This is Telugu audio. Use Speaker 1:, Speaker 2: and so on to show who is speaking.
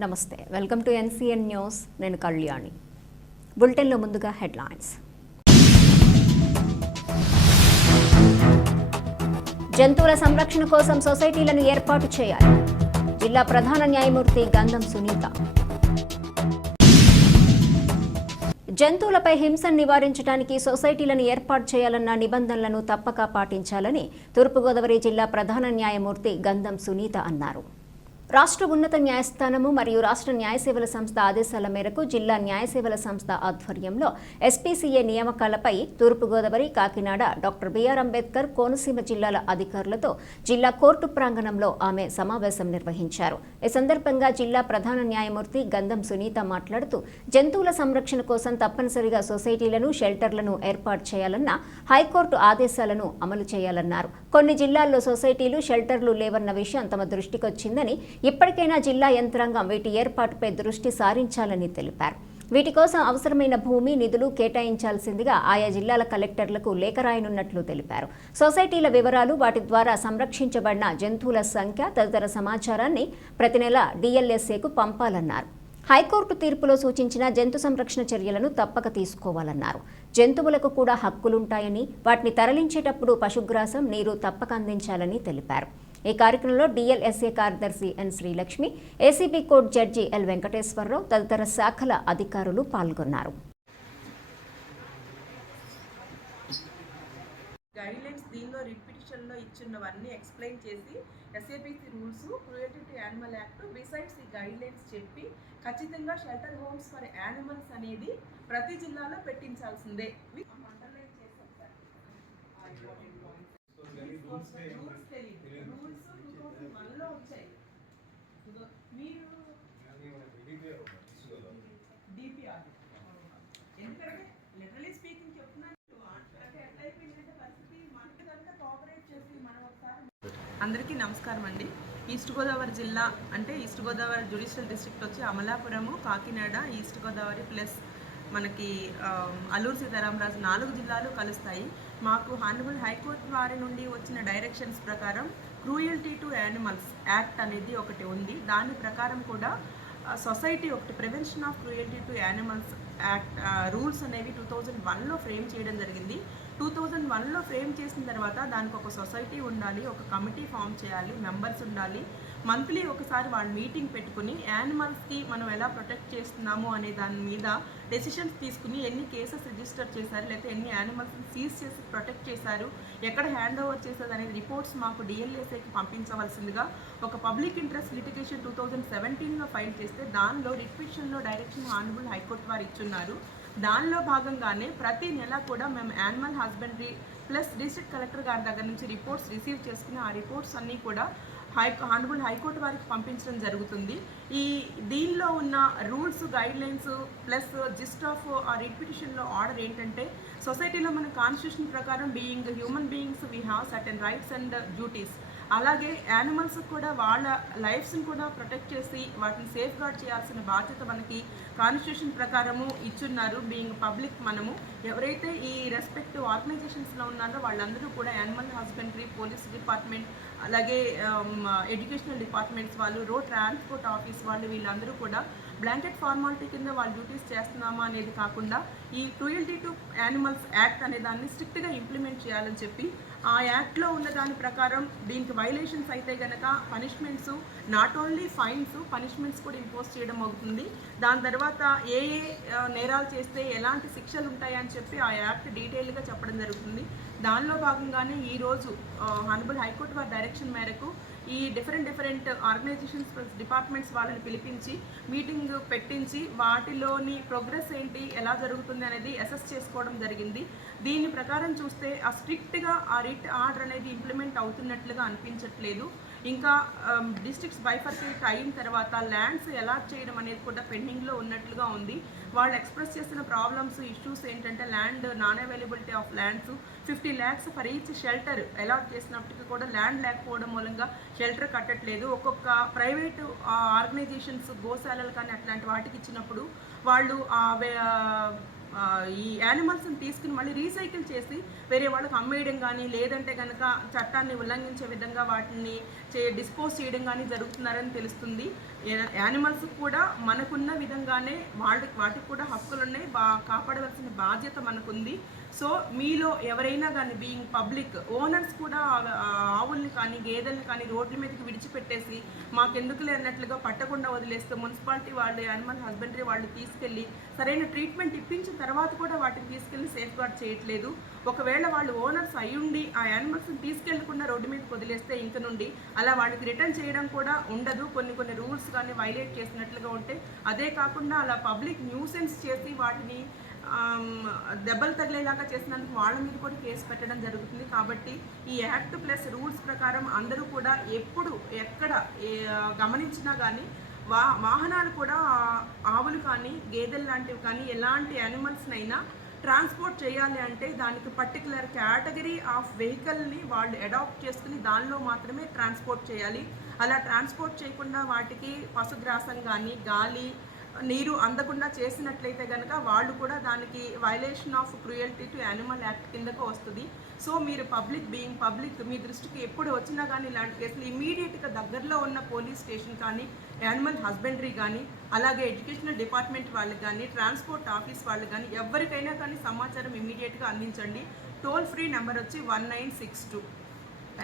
Speaker 1: నమస్తే. Welcome to NCN news. నేను కళ్యాణి. బులెటిన్లో ముందుగా హెడ్లైన్స్. జంతువుల సంరక్షణ కోసం సొసైటీలను ఏర్పాటు చేయాలి. జిల్లా ప్రధాన న్యాయమూర్తి గంధం సునీత. జంతువులపై హింసను నివారించడానికి సొసైటీలను ఏర్పాటు చేయాలన్న నిబంధనలను తప్పక పాటించాలని తూర్పుగోదావరి జిల్లా ప్రధాన న్యాయమూర్తి గంధం సునీత అన్నారు. రాష్ట్ర ఉన్నత న్యాయస్థానము మరియు రాష్ట్ర న్యాయ సేవల సంస్థ ఆదేశాల మేరకు జిల్లా న్యాయ సేవల సంస్థ ఆధ్వర్యంలో ఎస్పీసీఏ నియామకాలపై తూర్పుగోదావరి కాకినాడ డాక్టర్ బిఆర్ అంబేద్కర్ కోనసీమ జిల్లాల అధికారులతో జిల్లా కోర్టు ప్రాంగణంలో ఆమె సమావేశం నిర్వహించారు. ఈ సందర్భంగా జిల్లా ప్రధాన న్యాయమూర్తి గంధం సునీత మాట్లాడుతూ జంతువుల సంరక్షణ కోసం తప్పనిసరిగా సొసైటీలను షెల్టర్లను ఏర్పాటు చేయాలన్న హైకోర్టు ఆదేశాలను అమలు చేయాలన్నారు. కొన్ని జిల్లాల్లో సొసైటీలు షెల్టర్లు లేవన్న విషయం తమ దృష్టికొచ్చిందని ఇప్పటికైనా జిల్లా యంత్రాంగం వీటి ఏర్పాటుపై దృష్టి సారించాలని తెలిపారు. వీటి కోసం అవసరమైన భూమి నిధులు కేటాయించాల్సిందిగా ఆయా జిల్లాల కలెక్టర్లకు లేఖ రాయనున్నట్లు తెలిపారు. సొసైటీల వివరాలు వాటి ద్వారా సంరక్షించబడిన జంతువుల సంఖ్య తదితర సమాచారాన్ని ప్రతి నెల డిఎల్ఎస్ఏకు పంపాలన్నారు. హైకోర్టు తీర్పులో సూచించిన జంతు సంరక్షణ చర్యలను తప్పక తీసుకోవాలన్నారు. జంతువులకు కూడా హక్కులుంటాయని వాటిని తరలించేటప్పుడు పశుగ్రాసం నీరు తప్పక అందించాలని తెలిపారు. ఈ కార్యక్రమంలో డిఎల్ఎస్ఏ కార్యదర్శి N Srilakshmi ACB court judge L Venkateswararao తదితర శాఖల అధికారులు పాల్గొన్నారు
Speaker 2: గైడ్ లైన్స్ దీనిలో రిపిటిషన్లో ఇచ్చినవన్నీ ఎక్స్ప్లెయిన్ చేసి SABC rules cruelty to animal act besides ఈ గైడ్ లైన్స్ చెప్పి ఖచ్చితంగా షెల్టర్ హోమ్స్ ఫర్ యానిమల్స్ అనేది ప్రతి జిల్లాలో పెట్టించాల్సిందే. Rules తెలియదు. Rules 2001 వచ్చాయి ఇదిగో మీరు డిపిఆర్ ఎందుకంటే లిటరలీ స్పీకింగ్ చెప్తున్నాను అంటే ఎట్లా అయిపోయిందంటే పరిస్థితి మనకి కనుక కోఆపరేట్ చేసి మనం ఒకసారి అందరికీ నమస్కారం అండి. ఈస్ట్ గోదావరి జిల్లా అంటే ఈస్ట్ గోదావరి జ్యుడిషియల్ డిస్ట్రిక్ట్ వచ్చి అమలాపురము కాకినాడ ఈస్ట్ గోదావరి ప్లస్ మనకి అల్లూరు సీతారామరాజు నాలుగు జిల్లాలు కలుస్తాయి. మాకు హానబుల్ హైకోర్టు వారి నుండి వచ్చిన డైరెక్షన్స్ ప్రకారం క్రూయల్టీ టు యానిమల్స్ యాక్ట్ అనేది ఒకటి ఉంది. దాని ప్రకారం కూడా సొసైటీ ఒకటి prevention of cruelty to animals act rules అనేవి టూ థౌజండ్ వన్లో ఫ్రేమ్ చేయడం జరిగింది. టూ థౌజండ్ వన్లో ఫ్రేమ్ చేసిన తర్వాత దానికి ఒక సొసైటీ ఉండాలి ఒక కమిటీ ఫామ్ చేయాలి మెంబర్స్ ఉండాలి. మంత్లీ ఒకసారి వాళ్ళు మీటింగ్ పెట్టుకుని యానిమల్స్కి మనం ఎలా ప్రొటెక్ట్ చేస్తున్నాము అనే దాని మీద డెసిషన్స్ తీసుకుని ఎన్ని కేసెస్ రిజిస్టర్ చేశారు లేకపోతే ఎన్ని యానిమల్స్ని సీజ్ చేసి ప్రొటెక్ట్ చేశారు ఎక్కడ హ్యాండ్ ఓవర్ చేశారు అనేది రిపోర్ట్స్ మాకు డిఎల్ఏసీకి పంపించవలసిందిగా ఒక public interest litigation two thousand సెవెంటీన్లో ఫైల్ చేస్తే దానిలో రిట్విషన్లో డైరెక్షన్ ఆనబుల్ హైకోర్టు వారు ఇచ్చున్నారు. దానిలో భాగంగానే ప్రతి నెల కూడా మేము animal husbandry plus district collector గారి దగ్గర నుంచి రిపోర్ట్స్ రిసీవ్ చేసుకుని ఆ రిపోర్ట్స్ అన్నీ కూడా హై హాన్బుల్ హైకోర్టు వారికి పంపించడం జరుగుతుంది. ఈ దీనిలో ఉన్న rules guidelines plus gist of ఆ రిపిటిషన్లో ఆర్డర్ ఏంటంటే సొసైటీలో మన కాన్స్టిట్యూషన్ ప్రకారం being human beings we have certain rights and duties. అలాగే యానిమల్స్ కూడా వాళ్ళ లైఫ్స్ని కూడా ప్రొటెక్ట్ చేసి వాటిని సేఫ్ గార్డ్ చేయాల్సిన బాధ్యత మనకి కాన్స్టిట్యూషన్ ప్రకారము ఇచ్చున్నారు. బీయింగ్ పబ్లిక్ మనము. ఎవరైతే ఈ రెస్పెక్టివ్ ఆర్గనైజేషన్స్లో ఉన్నారో వాళ్ళందరూ కూడా యానిమల్ హస్బెండరీ పోలీస్ డిపార్ట్మెంట్ అలాగే um, ఎడ్యుకేషనల్ డిపార్ట్మెంట్స్ వాళ్ళు రోడ్ ట్రాన్స్పోర్ట్ ఆఫీస్ వాళ్ళు వీళ్ళందరూ కూడా బ్లాంకెట్ ఫార్మాలిటీ కింద వాళ్ళు డ్యూటీస్ చేస్తున్నామా అనేది కాకుండా ఈ క్రూయల్టీ టు యానిమల్స్ యాక్ట్ అనే దాన్ని స్ట్రిక్ట్గా ఇంప్లిమెంట్ చేయాలని చెప్పి ఆ యాక్ట్లో ఉన్న దాని ప్రకారం దీనికి వైలేషన్స్ అయితే గనక punishments not only fines punishments కూడా ఇంపోజ్ చేయడం అవుతుంది. దాని తర్వాత ఏ ఏ నేరాలు చేస్తే ఎలాంటి శిక్షలు ఉంటాయని చెప్పి ఆ యాక్ట్ డీటెయిల్గా చెప్పడం జరుగుతుంది. దానిలో భాగంగానే ఈరోజు హానబుల్ హైకోర్టు వారి డైరెక్షన్ మేరకు ఈ డిఫరెంట్ డిఫరెంట్ ఆర్గనైజేషన్స్ డిపార్ట్మెంట్స్ వాళ్ళని పిలిపించి మీటింగ్ పెట్టించి వాటిలోని ప్రోగ్రెస్ ఏంటి ఎలా జరుగుతుంది అనేది అసెస్ చేసుకోవడం జరిగింది. దీని ప్రకారం చూస్తే ఆ స్ట్రిక్ట్గా ఆ రిట్ ఆర్డర్ అనేది ఇంప్లిమెంట్ అవుతున్నట్లుగా అనిపించట్లేదు. ఇంకా um, డిస్ట్రిక్ట్స్ బైఫర్కేట్ అయిన తర్వాత ల్యాండ్స్ ఎలా చేయడం అనేది కూడా పెండింగ్లో ఉన్నట్లుగా ఉంది. వాళ్ళు ఎక్స్ప్రెస్ చేసిన ప్రాబ్లమ్స్ ఇష్యూస్ ఏంటంటే land non availability of lands fifty lakhs for each shelter allot చేసినప్పటికీ కూడా ల్యాండ్ లేకపోవడం మూలంగా షెల్టర్ కట్టట్లేదు. ఒక్కొక్క ప్రైవేటు ఆర్గనైజేషన్స్ uh, గోశాలలు కానీ అట్లాంటి వాటికి ఇచ్చినప్పుడు వాళ్ళు uh, ఈ యానిమల్స్ని తీసుకుని మళ్ళీ రీసైకిల్ చేసి వేరే వాళ్ళకి అమ్మేయడం కానీ లేదంటే కనుక చట్టాన్ని ఉల్లంఘించే విధంగా వాటిని చే డిస్పోజ్ చేయడం కానీ జరుగుతున్నారని తెలుస్తుంది. యానిమల్స్ కూడా మనకున్న విధంగానే వాళ్ళకి వాటికి కూడా హక్కులు ఉన్నాయి బా కాపాడవలసిన బాధ్యత మనకుంది. సో మీలో ఎవరైనా కానీ బీయింగ్ పబ్లిక్ ఓనర్స్ కూడా ఆవుల్ని కానీ గేదెల్ని కానీ రోడ్ల మీదకి విడిచిపెట్టేసి మాకెందుకులే అన్నట్లుగా పట్టకుండా వదిలేస్తే మున్సిపాలిటీ వాళ్ళు యానిమల్ హస్బెండరీ వాళ్ళు తీసుకెళ్ళి సరైన ట్రీట్మెంట్ ఇప్పించిన తర్వాత కూడా వాటిని తీసుకెళ్ళి సేఫ్ గార్డ్ చేయట్లేదు. ఒకవేళ వాళ్ళు ఓనర్స్ అయ్యుండి ఆ యానిమల్స్ని తీసుకెళ్ళకుండా రోడ్డు మీదకి వదిలేస్తే ఇంక నుండి అలా వాళ్ళకి రిటర్న్ చేయడం కూడా ఉండదు. కొన్ని కొన్ని రూల్స్ కానీ వైలేట్ చేసినట్లుగా ఉంటే అదే కాకుండా అలా పబ్లిక్ న్యూసెన్స్ చేసి వాటిని దెబ్బలు తగిలేలాగా చేసినందుకు వాళ్ళ మీద కూడా కేసు పెట్టడం జరుగుతుంది. కాబట్టి ఈ యాక్ట్ ప్లస్ రూల్స్ ప్రకారం అందరూ కూడా ఎప్పుడు ఎక్కడ గమనించినా కానీ వా వాహనాలు కూడా ఆవులు కానీ గేదెలు లాంటివి కానీ ఎలాంటి యానిమల్స్నైనా ట్రాన్స్పోర్ట్ చేయాలి అంటే దానికి పర్టికులర్ కేటగిరీ ఆఫ్ వెహికల్ని వాళ్ళు అడాప్ట్ చేసుకుని దానిలో మాత్రమే ట్రాన్స్పోర్ట్ చేయాలి. అలా ట్రాన్స్పోర్ట్ చేయకుండా వాటికి పశుగ్రాసం కానీ గాలి నీరు అందకుండా చేసినట్లయితే కనుక వాళ్ళు కూడా దానికి violation of cruelty to animal act కిందకు వస్తుంది. సో మీరు పబ్లిక్ బీయింగ్ పబ్లిక్ మీ దృష్టికి ఎప్పుడు వచ్చినా కానీ ఇలాంటి కేసులు ఇమీడియట్గా దగ్గరలో ఉన్న పోలీస్ స్టేషన్ కానీ యానిమల్ హస్బెండరీ కానీ అలాగే ఎడ్యుకేషనల్ డిపార్ట్మెంట్ వాళ్ళకి కానీ ట్రాన్స్పోర్ట్ ఆఫీస్ వాళ్ళకి కానీ ఎవరికైనా కానీ సమాచారం ఇమీడియట్గా అందించండి. టోల్ ఫ్రీ నెంబర్ వచ్చి వన్ నైన్ సిక్స్ టూ